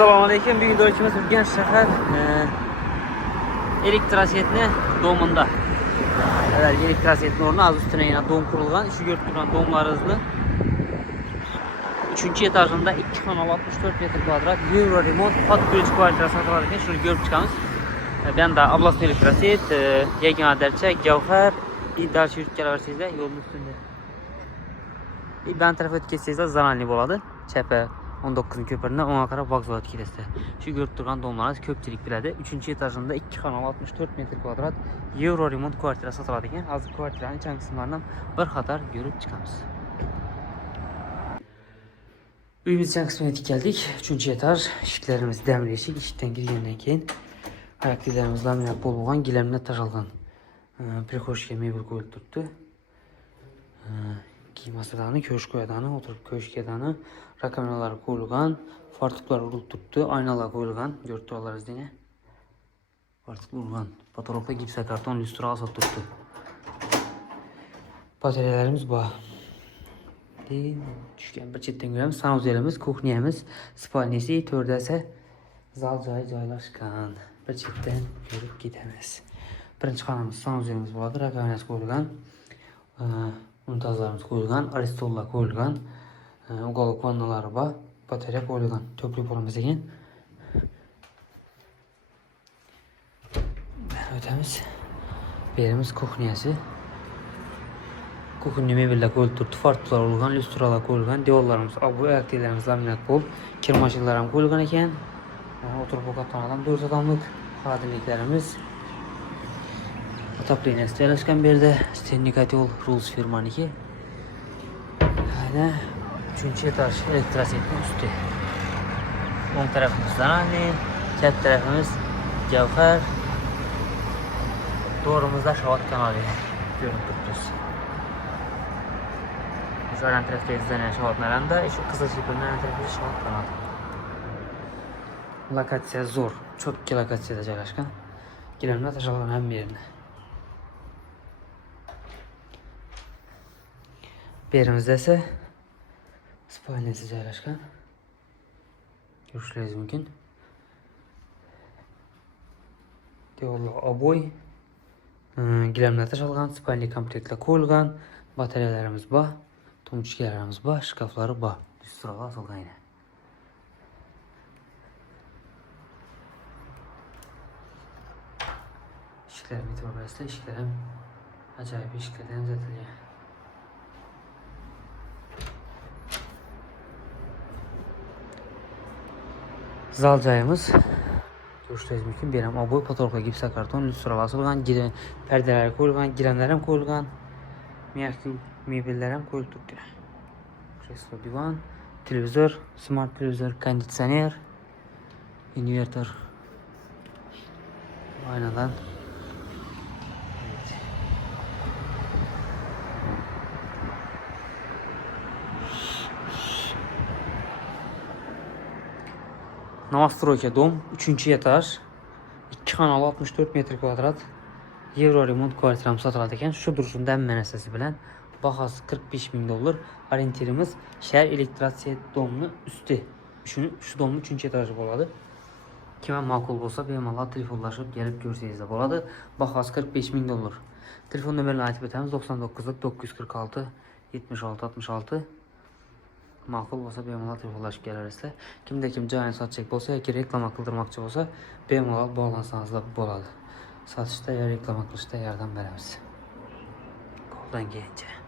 Assalomu alaykum. Bugun do'stimiz Urganch shahar elektrosiyetni domunda. Evet, elektrosiyetni o'rni az üstüne yine dom kurulgan. Şu görüp turgan domlarımızı 3. etajında 2 kanal 64 metre kvadrat Euro remont patlayıcı kvartira satılır ekan. Şunu görüp çıkamiz. Ben de Ablastın elektrosiyet, yegona darcha, Gavhar, darcha yurib kelaversangizlar yo'lning ustida. Ben tarafı o'tib ketsangizlar zananli bo'ladi. Chapa 19-köpründen ona qarab vokzal kelasizlar. Şu görüp turgan domlarınız ko'pchilik biladi. 3. etajında 2 kanal 64 metre kvadrat Euro remont kvartira satıladi ekan. Hozir kvartiraning ichki qismlaridan bir qator görüp chiqamiz. Uyimizdan qismına geldik. 3. etaj. Eshiklarimiz demir eshik. Eshikdan kirgandan keyin ayaklarimiz laminat bo'lgan, gilamlar tashalgan. Prixoshga mebel qo'yilib turibdi. Kiyim asırlarını, köşk koyadığını, oturup köşk yadağını, rakamlar koyulgan, fartuklar urup tuttu, aynalar koyulgan, görüp turarlarız yine. Fartuk urgan, patologda gipsa karton, lüstra asat tuttu. Bataryalarımız bu. Düşken bir çetten göremiz, sanuziyelimiz, kuhniyemiz, spalnesi, tördəsə zal joylaşkan. Bir çetten görüp gidemiz. Birinci kanalımız sanuziyelimiz buladı, rakamlar koyulgan. Muntazlarımız koyulgan, aristolla koyulgan, ugalık vannaları var, batarya koyulgan. Töplü polumuz ekan. Ötemiz. Berimiz kuhniyası. Kuhniya mebellar koyulib turibdi, fartuklar koyulgan, lyustralar koyulgan, devorlarimiz, bu ayaklarimiz laminat pol, kirmachilar ham koyulgan ekan. Oturup ovqatlanadan 4 adamlık xodimliklarimiz. Отоплениясы joylashgan bu yerda. Stennikatol Rules firmaniki. Aynen 3. etaj elektrosiyetning usti. O'ng tarafimiz zanali, chap tarafimiz Gavhar. Doğrumuzda Shavat kanali görünüp turibdi. Şu aran tarafda izlenen Shavat naranda, şu qizil chepilgan tarafda Shavat kanali. Lokatsiya zo'r, cho'tki lokatsiyada joylashgan. Gilamlar tashalgan hamma yerni. Berimizde ise spalnesi joylashgan. Ko'rishingiz mumkin. Devorlar oboy, gilamlar tashalgan, spalni komplektlar qo'yilgan, batareyalarimiz bor, tumchkalarimiz bor, shkaflari bor. Lyustralar asilgan yana. Eshiklar e'tibor berasizlar, eshiklar ham ajoyib eshiklardan zatilgan. Zal joyimiz ko'rishingiz mumkin. Bu ham oboy, patologga gipsa karton, lyustralar asilgan, perdelar qo'yilgan, gilamlar ham qo'yilgan, miyakli mebellar ham qo'yilib turibdi. Kreslo, divan, televizor, smart televizor, konditsioner, inverter. Aynadan Novostroyka dom, 3. etaj, 2 kanal 64 metre kvadrat Euro remont kvartiramiz satıladi ekan. Shu duruşunda menasasi bilan bahası $45.000. Orientirimiz shahar elektrosiyet domni usti. Şu domni 3. etaji bo'ladi. Kimga ma'qul bo'lsa bemalol telefonlashib kelib ko'rsangiz bo'ladi. Bahası $45.000. Telefon nomerini aytib o'tamiz: 99 946 76 66. Ma'qul bo'lsa bemalol telefonlashib kelaverasizlar. Kimda kim joyini sotchak bo'lsa yoki reklama qildirmoqchi bo'lsa bemalol bog'lansangizlar bo'ladi. Sotishda yo reklama qilishda yordam beramiz. Qo'ldan kelgancha.